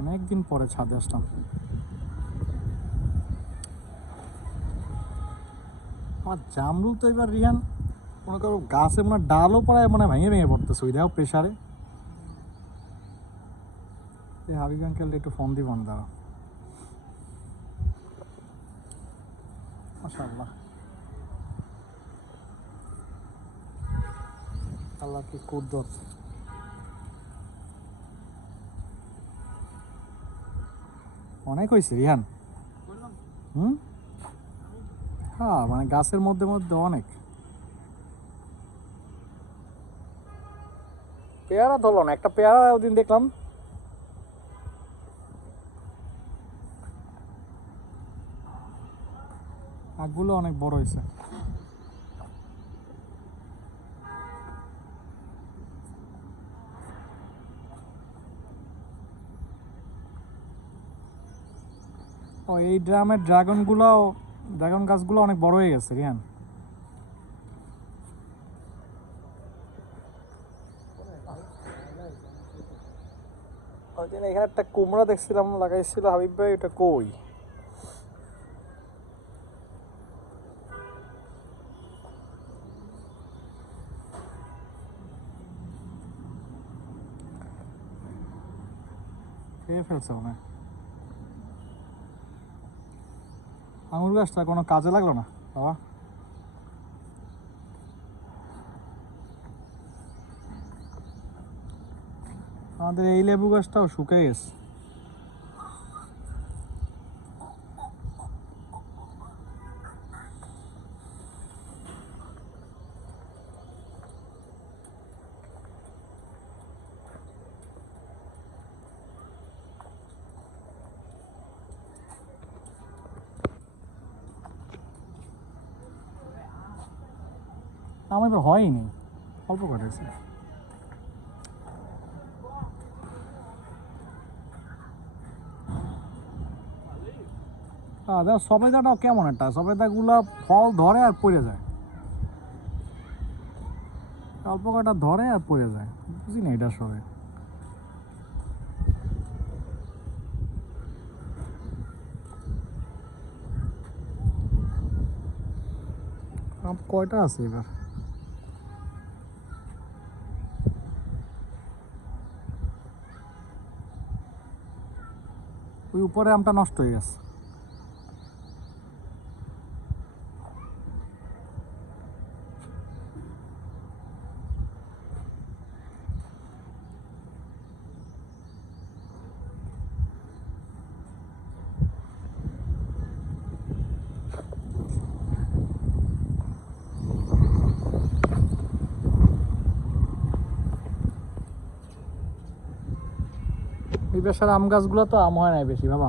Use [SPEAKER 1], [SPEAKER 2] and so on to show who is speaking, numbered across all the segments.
[SPEAKER 1] অনেকদিন পরে ছাদে আসলাম আমার জামরুল তো এবার রিয়ান মনে করো গাছে মনে ডালও পড়ায় মানে ভেঙে ভেঙে পড়তেছে, ওই দেখো প্রেশারে হাবিব আঙ্কেল একটু ফোন দিব না দাঁড়া আল্লাহ কি অনেক হয়েছে, রিহান। হুম? হ্যাঁ মানে গাছের মধ্যে মধ্যে অনেক। পেয়ারা ধরলো না, একটা পেয়ারা ওদিন দেখলাম। আগগুলো অনেক বড় হয়েছে। ও এই ড্রামের ড্রাগনগুলো ড্রাগন গাছগুলো অনেক বড় হয়ে গেছে রিয়ান। ওই দিন এখানে একটা কুমড়া দেখছিলাম লাগাইছিল হাবিব ভাই ওটা কই? খেয়ে ফেলছে মনে হয়। আঙুর গাছটা কোনো কাজে লাগল না বাবা। আমাদের এই লেবু গাছটাও শুকিয়ে গেছে। আমার এবার হয়নি। অল্প করেছে হ্যাঁ দেখো সবেদাটাও কেমন একটা? সবেদাগুলো ফল ধরে আর পড়ে যায়। অল্প কটা ধরে আর পড়ে যায়। বুঝি না এটা সবে কয়টা আছে এবার? ওই উপরে আমটা নষ্ট হয়ে গেছে। ওই পাশের আম গাছগুলো তো আম হয় নাই বেশি, বাবা।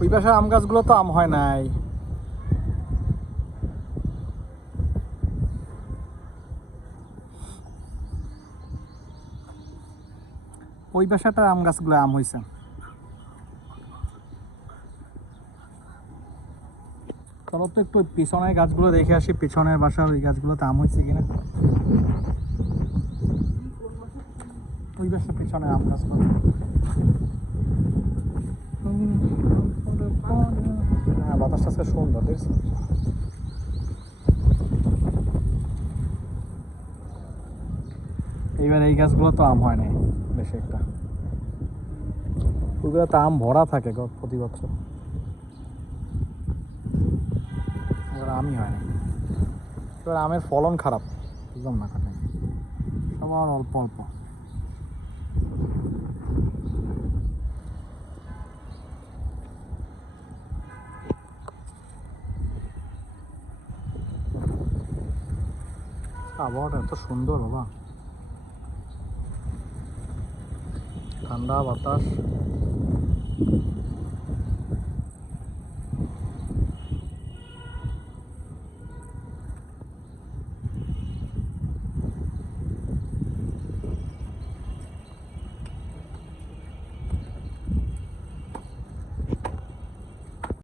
[SPEAKER 1] ওই পাশের আম গাছগুলো তো আম হয় নাই। ওই বাসাটার আম গাছগুলো আম হয়েছে চলো তো একটু পিছনের গাছগুলো দেখে আসি, পিছনের বাসার ওই গাছগুলোতে আম হয়েছে কিনা। বাসা পিছনে আম গাছগুলো হ্যাঁ বাতাসটা আজকে সুন্দর দেখছি এইবার এই গাছগুলো তো আম হয় নাই, বেশি একটা। ওইগুলো তো আম ভরা থাকে প্রতি বছর। এবার আমই হয় না এবার আমের ফলন খারাপ, বুঝলাম না কাটে সবার অল্প অল্প। আবহাওয়াটা এত সুন্দর বাবা। ঠান্ডা বাতাস।